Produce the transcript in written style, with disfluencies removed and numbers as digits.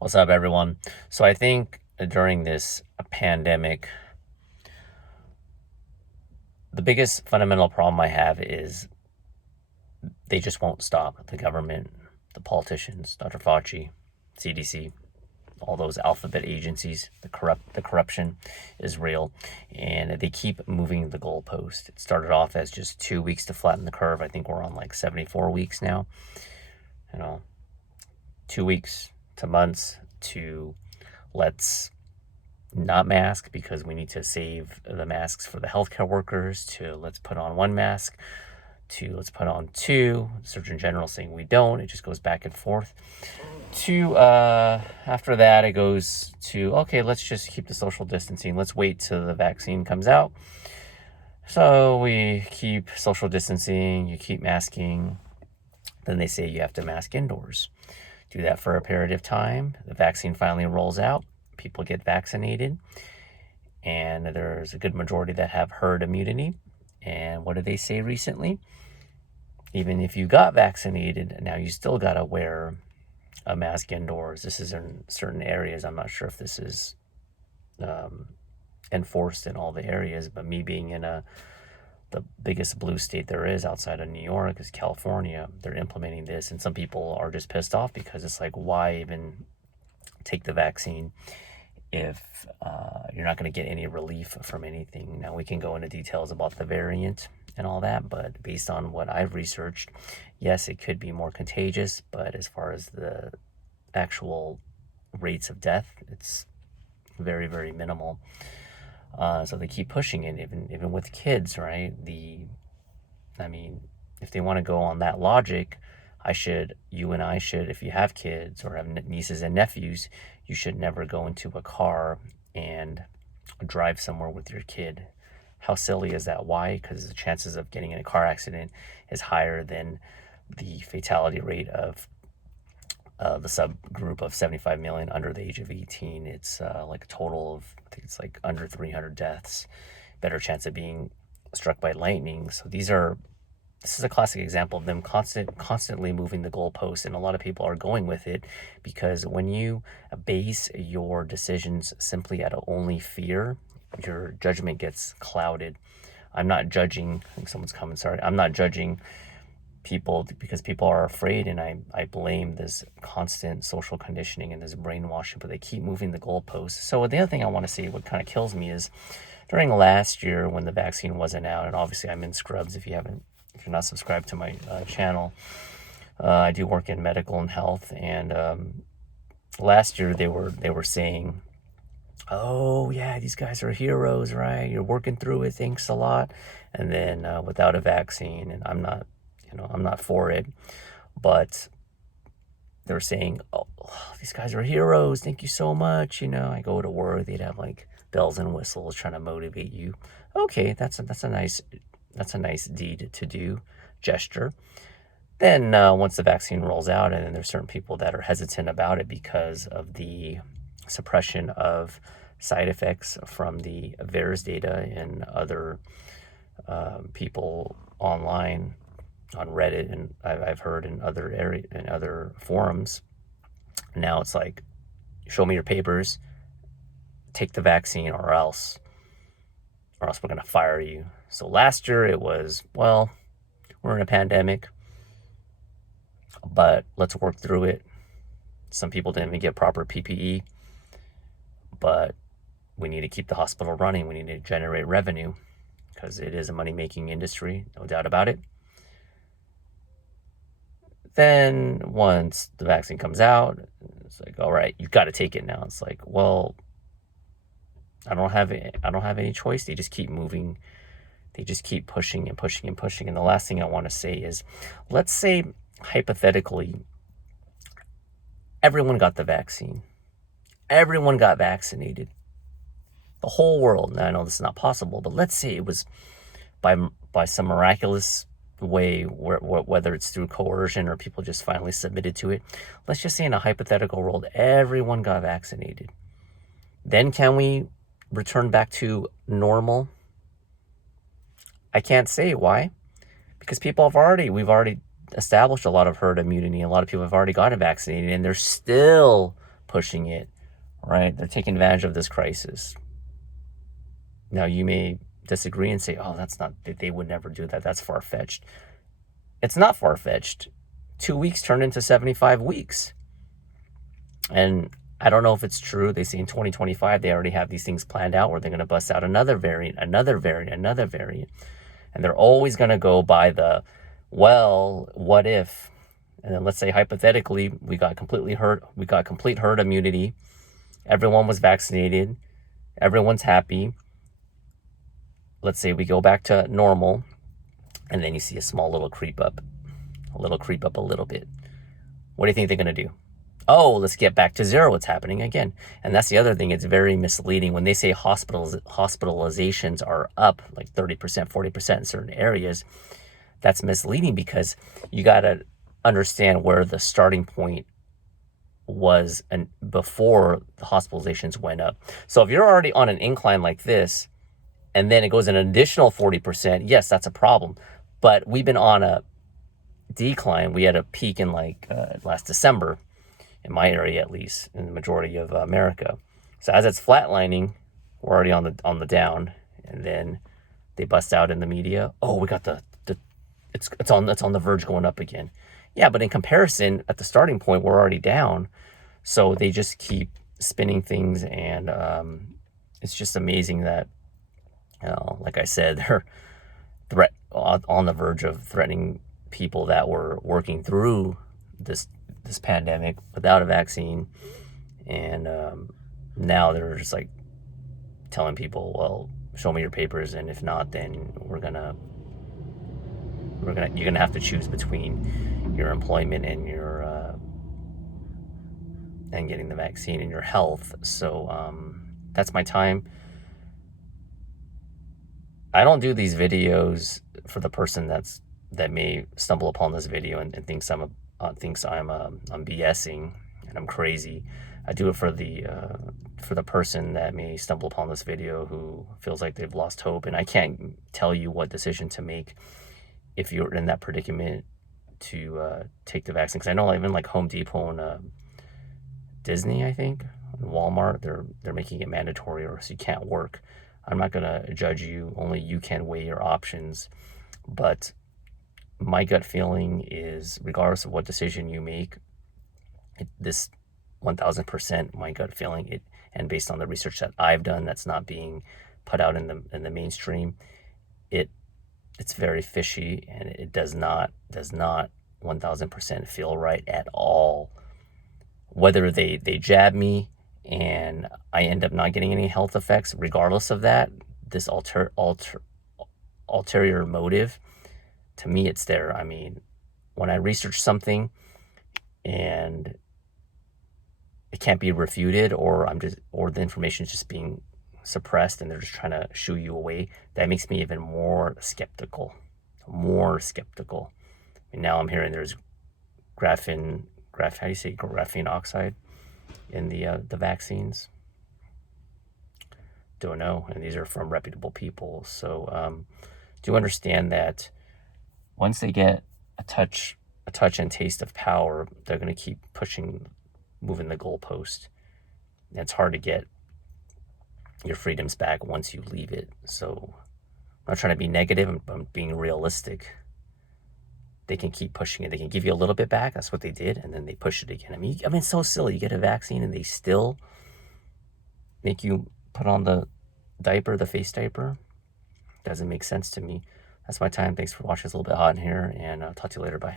What's up, everyone? So I think during this pandemic, the biggest fundamental problem I have is they just won't stop. The government, the politicians, Dr. Fauci, CDC, all those alphabet agencies, the corruption is real, and they keep moving the goalpost. It started off as just 2 weeks to flatten the curve. I think we're on like 74 weeks now. You know, 2 weeks to months to let's not mask because we need to save the masks for the healthcare workers, to let's put on one mask, to let's put on two, Surgeon General saying we don't. It just goes back and forth. To after that it goes to, okay, let's just keep the social distancing, let's wait till the vaccine comes out. So we keep social distancing, you keep masking, then they say you have to mask indoors. Do that for a period of time. The vaccine finally rolls out, people get vaccinated, and there's a good majority that have herd immunity. And what did they say recently? Even if you got vaccinated, now you still got to wear a mask indoors. This is in certain areas. I'm not sure if this is enforced in all the areas, but me being in the biggest blue state there is outside of New York is California. They're implementing this, and some people are just pissed off because it's like, why even take the vaccine if you're not going to get any relief from anything? Now, we can go into details about the variant and all that, but based on what I've researched, yes, it could be more contagious, but as far as the actual rates of death, it's very, very minimal. So they keep pushing it, even with kids, right? If they want to go on that logic, you and I should, if you have kids or have nieces and nephews, you should never go into a car and drive somewhere with your kid. How silly is that? Why? Because the chances of getting in a car accident is higher than the fatality rate of the subgroup of 75 million under the age of 18. It's like a total of, I think it's like under 300 deaths, better chance of being struck by lightning. So this is a classic example of them constantly moving the goalposts, and a lot of people are going with it because when you base your decisions simply out of only fear, your judgment gets clouded. I'm not judging, I think someone's coming, sorry. I'm not judging people because people are afraid, and I blame this constant social conditioning and this brainwashing, but they keep moving the goalposts. So the other thing I want to say, what kind of kills me, is during last year when the vaccine wasn't out, and obviously I'm in Scrubs if you're not subscribed to my channel. I do work in medical and health, and last year they were saying, oh yeah, these guys are heroes, right? You're working through it, thanks a lot. And then without a vaccine, and I'm not for it, but they're saying, oh, these guys are heroes, thank you so much. I go to work, they'd have like bells and whistles trying to motivate you. Okay, that's a nice deed to do, gesture. Then once the vaccine rolls out, and then there's certain people that are hesitant about it because of the suppression of side effects from the VAERS data and other people online on Reddit, and I've heard in other forums. Now it's like, show me your papers, take the vaccine, or else we're going to fire you. So last year it was, well, we're in a pandemic, but let's work through it. Some people didn't even get proper PPE, but we need to keep the hospital running. We need to generate revenue because it is a money-making industry, no doubt about it. Then once the vaccine comes out, it's like, all right, you've got to take it now. It's like, well, I don't have any choice. They just keep moving. They just keep pushing and pushing and pushing. And the last thing I want to say is, let's say hypothetically, everyone got the vaccine. Everyone got vaccinated. The whole world. Now, I know this is not possible, but let's say it was by some miraculous way, whether it's through coercion or people just finally submitted to it. Let's just say in a hypothetical world, everyone got vaccinated. Then can we return back to normal? I can't say. Why? Because we've already established a lot of herd immunity. A lot of people have already gotten vaccinated, and there's still pushing it, right? They're taking advantage of this crisis. Now, you may disagree and say, oh, they would never do that. That's far-fetched. It's not far-fetched. 2 weeks turned into 75 weeks. And I don't know if it's true. They say in 2025, they already have these things planned out where they're going to bust out another variant. And they're always going to go by the, well, what if? And then let's say hypothetically, we got complete herd immunity. Everyone was vaccinated. Everyone's happy. Let's say we go back to normal. And then you see a small little creep up a little bit. What do you think they're going to do? Oh, let's get back to zero. What's happening again? And that's the other thing. It's very misleading. When they say hospitalizations are up like 30%, 40% in certain areas, that's misleading because you got to understand where the starting point was and before the hospitalizations went up. So if you're already on an incline like this, and then it goes an additional 40%, yes, that's a problem. But we've been on a decline. We had a peak in last December, in my area at least, in the majority of America. So as it's flatlining, we're already on the down, and then they bust out in the media. Oh, we got it's on the verge going up again. Yeah, but in comparison, at the starting point, we're already down. So they just keep spinning things, and it's just amazing that, like I said, they're on the verge of threatening people that were working through this pandemic without a vaccine, and now they're just like telling people, well, show me your papers, and if not, then you're gonna have to choose between your employment and your and getting the vaccine and your health. So that's my time. I don't do these videos for the person that may stumble upon this video and thinks I'm BSing and I'm crazy. I do it for the person that may stumble upon this video who feels like they've lost hope, and I can't tell you what decision to make if you're in that predicament to take the vaccine. Because I know even like Home Depot and Disney, I think, and Walmart, they're making it mandatory, or else you can't work. I'm not gonna judge you. Only you can weigh your options. But my gut feeling is, regardless of what decision you make, this 1000%, my gut feeling, and based on the research that I've done, that's not being put out in the mainstream, it's very fishy, and it does not 1000% feel right at all. Whether they jab me and I end up not getting any health effects, regardless of that, this ulterior motive, to me, it's there. I mean, when I research something and it can't be refuted, or the information is just being suppressed and they're just trying to shoo you away, that makes me even more skeptical. I mean, now I'm hearing there's graphene oxide in the vaccines. Don't know, and these are from reputable people. So do understand that once they get a touch and taste of power, they're going to keep moving the goalpost. And it's hard to get your freedoms back once you leave it. So I'm not trying to be negative, I'm being realistic. They can keep pushing it. They can give you a little bit back. That's what they did, and then they push it again. I mean, it's so silly. You get a vaccine, and they still make you put on the face diaper. Doesn't make sense to me. That's my time. Thanks for watching. It's a little bit hot in here, and I'll talk to you later. Bye.